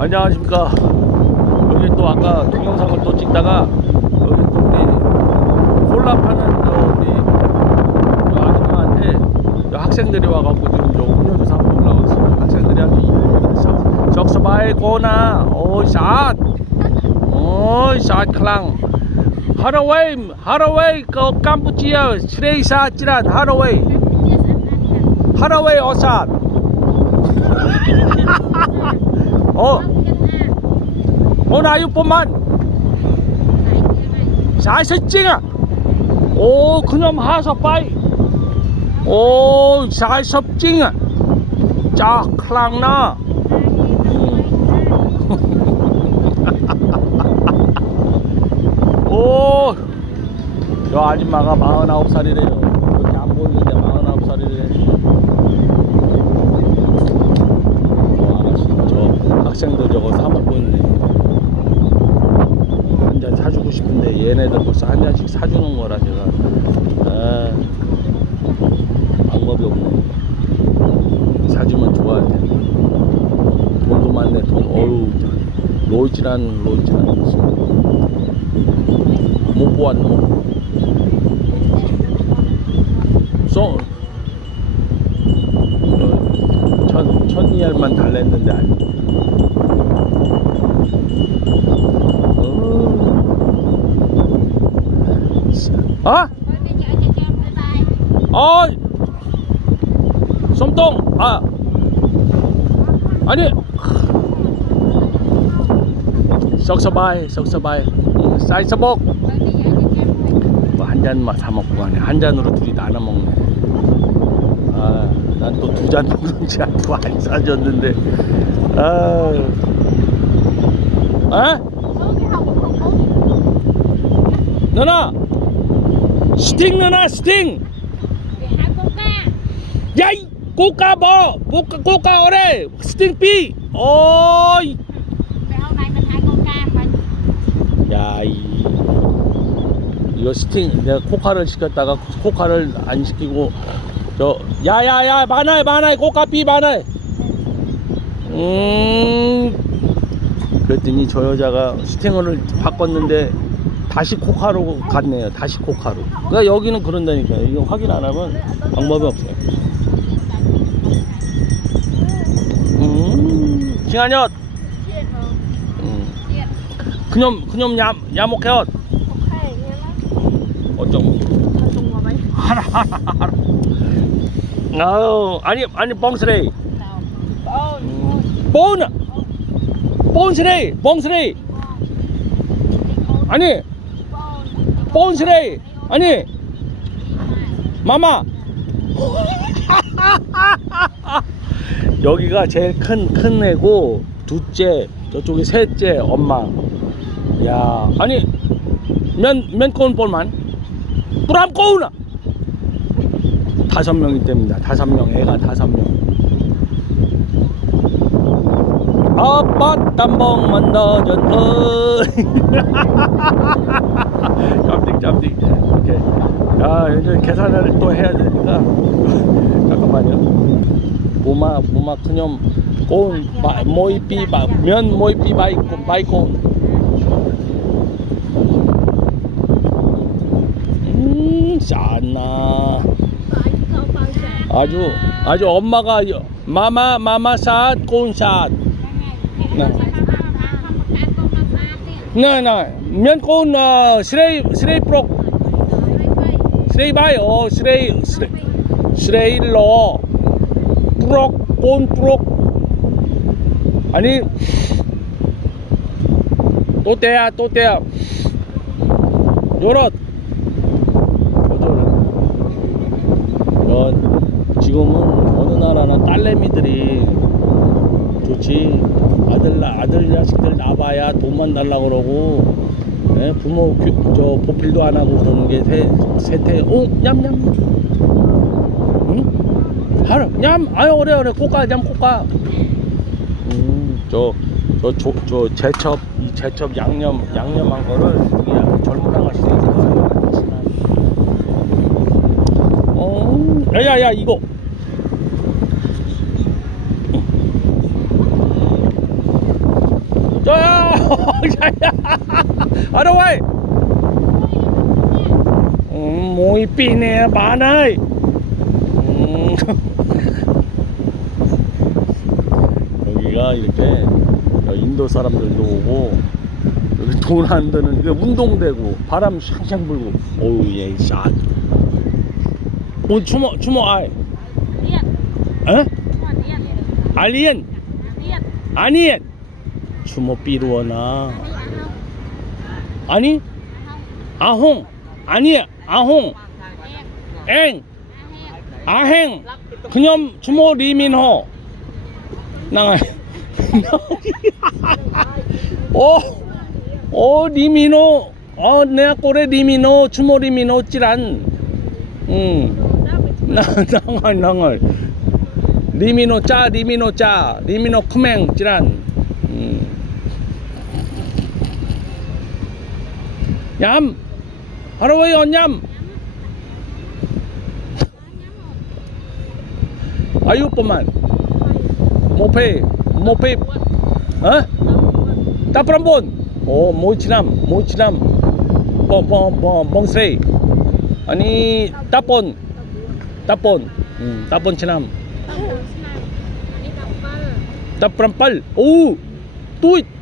안녕하십니까. 여기 또 아까 동영상을 또 찍다가 여기 또 우리 콜라 파는 저 우리 저 아줌마한테 저 학생들이 와갖고 지금 저 음료수 사고 올라왔어요. 학생들이 아주 적서바에 고나 오 샷. 오샷 클랑. 하로웨이 하로웨이 그 캄푸치아 스레이사 찌란 하로웨이 하로웨이 어샷. yêu 포만. 잘 셋징아 오 그놈 하서 빠이. 오 잘 섭징아 자 클랑나. 오, 저 아줌마가 49살이래요. 이렇게 안 보이는데 49살이래. 저 아가씨, 저 학생들 저거 사먹고 있네. 한 잔 사주고 싶은데 얘네들 벌써 한 잔씩 사주는 거라 제가. 아, 방법이 없네. 사주면 좋아야 돼. 돈도 많네, 돈. 어우, 로이치란, 로이치란. 못 보았노. 쏘. 어, 천, 천이알만 달랬는데 아니. 어? 어? 어? 솜똥 아 아니 썩 서바이 썩 서바이 사이서복 뭐한 잔만 사 먹고 가네. 한 잔으로 둘이 나눠 먹네. 아, 난 또 두 잔 먹는지 알고 안 사줬는데. 아, 에? 누나, 스팅 누나 스팅. 야이 꼬까 뭐, 꼬까 꼬까 어래 스팅 삐. 어이, 야이. 이거 스팅 내가 코카를 시켰다가 코카를 안 시키고 저 야야야 많아요 많아요 코카피 많아요 음. 그랬더니 저 여자가 스팅어를 바꿨는데 다시 코카로 갔네요. 다시 코카로. 그러니까 여기는 그런다니까요. 이거 확인 안 하면 방법이 없어요. 음 징하냐 음. 그놈 그놈 야 야목해요 어쩜? 하나 하나 하나 아유 아니 아니 뻥스레이. 뽕 뽕스레이! 뽕스레이! 아니 뽕스레이. 아니 마마. 여기가 제일 큰 큰 애고 둘째 저쪽이 셋째 엄마. 야 아니 면면 con 볼만? 뿌람 꼬우나. 다섯 명이 됩니다. 다섯 명 애가 다섯 명 어 짬띵 짬띵 이렇게 야 이제 계산을 또 해야 되니까. 잠깐만요. 보마 보마 그냥 꼰 바- 모이삐 바- 면 모이삐 바이콘 바이콘. 음, 짠나. 아주 아주 엄마가 여- 마마 마마 샷 꼰샷. 네. 네, 네. 면 꼰, 어, 스레이, 스레이 프록, 스레이 바이, 어, 스레이, 스레이, 스레일러, 프록, 꼰 프록. 아니, 또 때야, 또 때야. 요렇. 어, 지금은 어느 나라나 딸내미들이 좋지. 아들 나- 아들 자식들 낳아봐야 돈만 달라 그러고 예, 부모 교- 저 보필도 안 하고 그러는 게 세, 세태. 오 냠냠. 응? 하라 냠. 아유 그래 그래. 꼬까 냠 꼬까 음 저 저 저 저 제첩 이 제첩 양념 양념한 거를 그냥 젊은 좋아해요. 어, 야야야 이거 dạ. ở đâu vậy ừ, mỗi pi nè bạn ơi 음. 여기가 이렇게 인도 사람들도 오고 여기 돈 안 드는 이게 운동되고 바람 샹샹 불고. 오우 예샷 오 추모 추모 아이. điện, 알리엔. điện, 아니엔 không? 아니? 아홍 아니 아홍 엥 아행 그념 주모 리민호. 나가 오오 리민호. 어 내가 꼬레 리민호 주모 리민호 찌란. 응나 나가 나가 리민호 짜 리민호 짜 리민호 크맹 찌란 nhầm Harui on nhầm Ayuh peman Mope. Mope. Ha? Tak perempuan Oh Mujnam Mujnam Bong bong bong bong sri. Ani tapon. Tapon. Hmm, Tapon cenam Tak perempal Oh Tuit.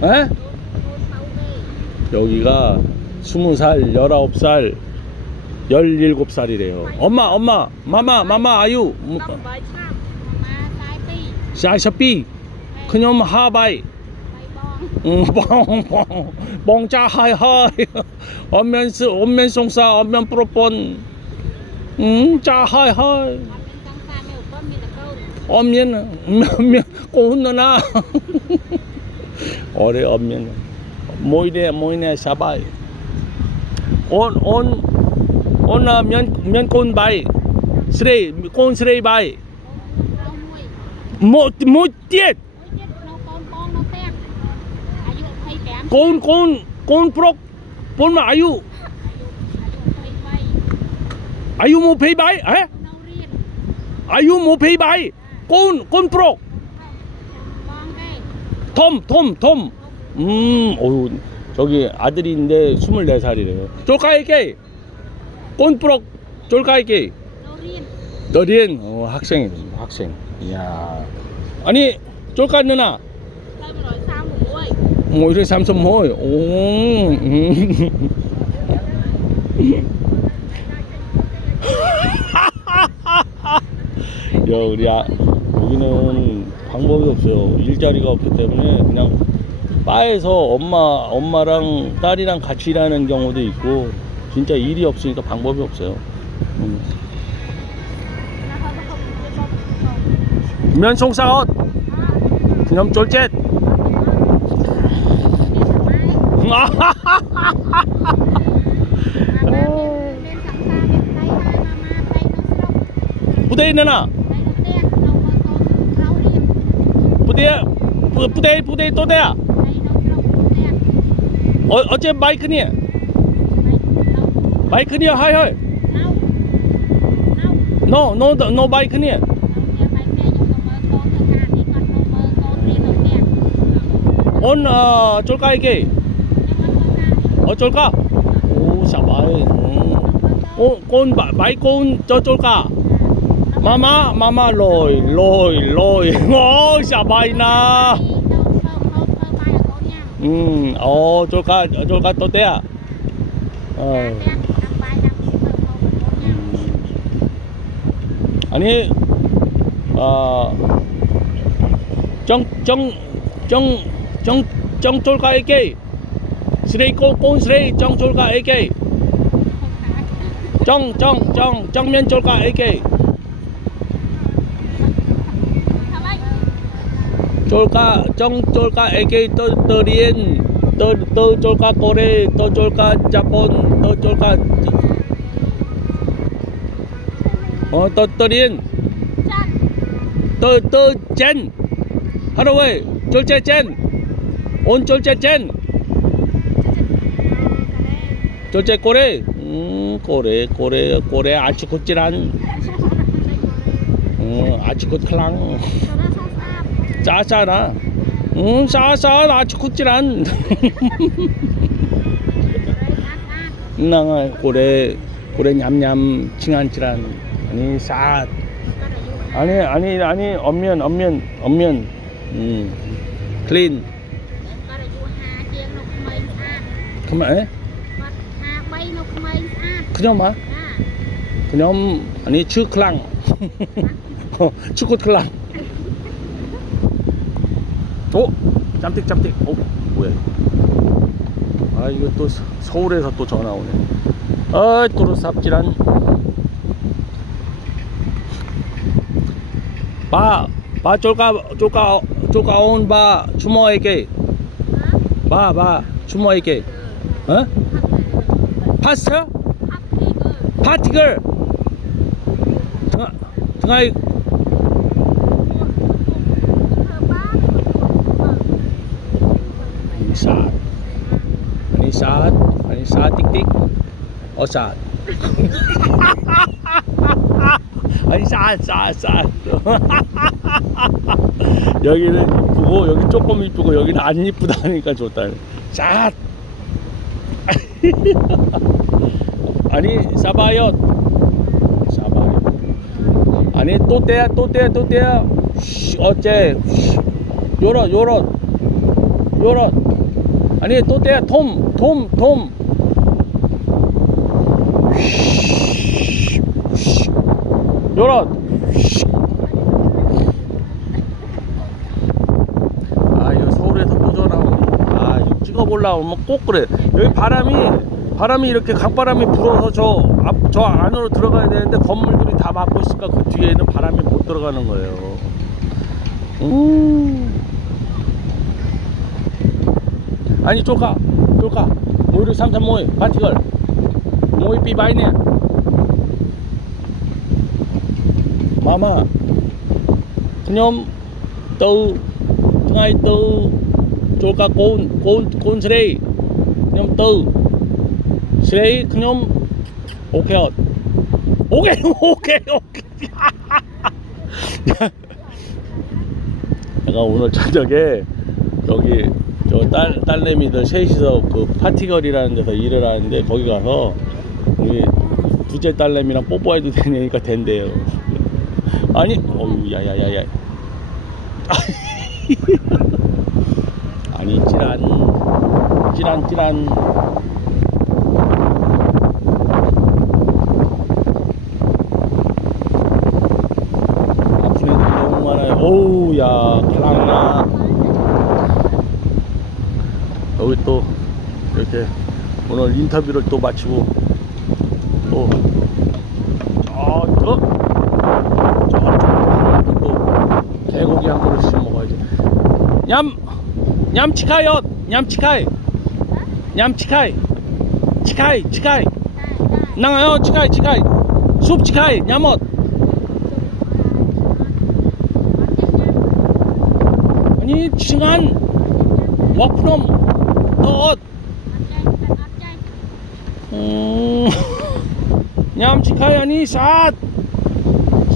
Đi. 여기가 스무 살 열아홉 살 열일곱 살이래요. 엄마 엄마 마마 마마 아유. 샤샤삐 그놈 하바이 뻥짜 하이하이 엄면스 엄면송사 엄면 프로폰 하이하이 như là câu. 엄면 엄면 꼬훈너나 어래 엄면 모이네 모이네 샤바이 온온 온나 면면 꼰바이 스레이 꼰 스레이 바이 Rau muối, 뭐뭐 띠엣 muối tiết nấu con con nấu tem. À dụ thay kém, 꼰꼰꼰 프록 본마 아유 thay 톰 톰 톰 음 어유 저기 아들인데 24살이래요. 쫄까이게 꼰프록 쫄까이게. 너리엔 어, 학생이네 학생. 이야. 아니 쫄까 누나? 이래 삼선 뭐이 오 음. 야 우리 아, 여기는 방법이 없어요. 일자리가 없기 때문에 그냥 바에서 엄마 엄마랑 딸이랑 같이 일하는 경우도 있고 진짜 일이 없으니까 방법이 없어요. 음. 면송사옷 그냥 쫄jet 부대 있느 나 부대 부- 부대 부대 또 대야 어 어째 마이크니? 마이크니 하이 노노노 마이크니. 온 어, 쫄까 이게? 어 쫄까? 오 사바이. ôn 마이 ôn cho 쫄까 마마 마마 로이 로이 로이 오 사바이나 음, 어, 쫄까, 쫄까 또 때야. 어, 아니, 어, 정, 정, 정, 정, 정 쫄까 에게. 스레이 꼰, 꼰 스레이 정 쫄까 에게. 정, 정, 정, 정면 쫄까 에게. 쫄까, 정 쫄까 에게 또, 또 리엔. 또, 또 쫄까 꼬레, 또 쫄까 자폰, 또 쫄까. 어, 또, 또 리엔. 또, 또 젠. 하루에 쫄째 젠. 온 쫄째 젠. 쫄째 꼬레. 음, 꼬레, 꼬레, 꼬레, 아치 굿지란. 어, 아치콧 클랑. 짜짜나. 응, 짜짜 아치콧지란. rồi sát sát 나가 고래 고래 냠냠 칭한치란. 아니 싸. 아니 아니 아니 엄면 엄면 엄면. 음. 클린. có là vô hà chiên nó không mấy sát 그만 에? có hà bay nó không mấy sát 그녀마. à 그녀 아니 추클랑. 어, 축구 클랑. 오, 짬틱 짬틱. 오, 뭐야? 이거. 아 이거 또 서- 서울에서 또 전화 오네. 아, 또로 삽질한. 바, 바 쫄까 쫄까 쫄까 온바 추모에게. 바, 바 추모에게. 어? 파스타? 파티걸. 등하, 등하이 Anh sát Anh sát Anh sát tích tích Ô sát 아니 쌀쌀쌀 여기는 이쁘고 여기 조금 이쁘고 여기는 안 이쁘다 하니까 좋다. 쌀 아니 싸바요 싸바요 아니 또 떼야 또 떼야 또 쉬, 어째? 쉬, 요런 요런. 요런 아니 또 떼야 톰 톰톰 요런 아 이거 서울에서 또 전화 오네. 아 이거 찍어보려고 하면 꼭 그래. 여기 바람이 바람이 이렇게 강바람이 불어서 저, 앞, 저 안으로 들어가야 되는데 건물들이 다 막고 있으니까 그 뒤에는 바람이 못 들어가는 거예요. 음. 아니 쪼까 쪼까 모이를 삼삼 모이 파티걸 모이 삐바이네 마마 또 ngay từ chỗ cả côn côn côn srei nhóm từ srei nhóm ok rồi ok ok ok 내가 오늘 저녁에 여기 저 딸, 딸내미들 셋이서 그 파티걸이라는 데서 일을 하는데 거기 가서 우리 둘째 딸내미랑 뽀뽀해도 되냐니까 된대요. 아니 어우 야야야야. 아니 찌란. 찌란 찌란. 아픈 애들 너무 많아요. 어우 야 클랑나 여기 또 이렇게 오늘 인터뷰를 또 마치고 또 저쪽 저쪽 또 개고기 한 그릇씩 먹어야지. 냠 냠치카요 냠치카이. 냠치카이. 치카이 치카이. 나가요 치카이 치카이. 숲 치카이 냠옷 아니 칭한 와프 놈 너엇 음, 냠치카이 아니 삿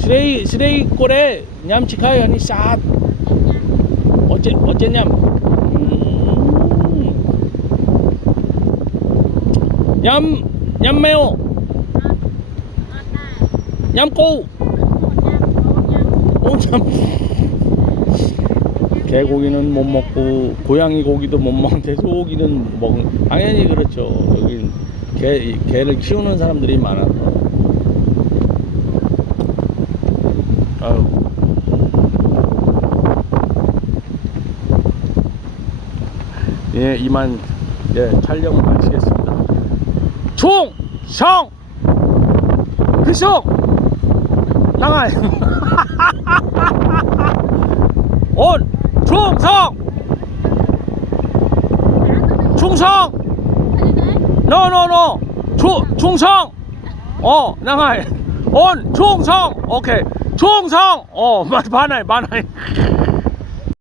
스레이 스레이 꼬레 냠치카이 아니 삿 어째 어째냠 음. 냠 냠매오 냠꼬 오참 개고기는 못 먹고 고양이 고기도 못 먹는데 소고기는 먹 당연히 그렇죠. 여기 개 개를 키우는 사람들이 많아서. 아유. 예 이만 예 촬영 마치겠습니다. 총성 필성 나가요 온 충성! 충성! 노노노 충성! 어 나가요. 온 충성! 오케이. 충성! 어 많아요 많아요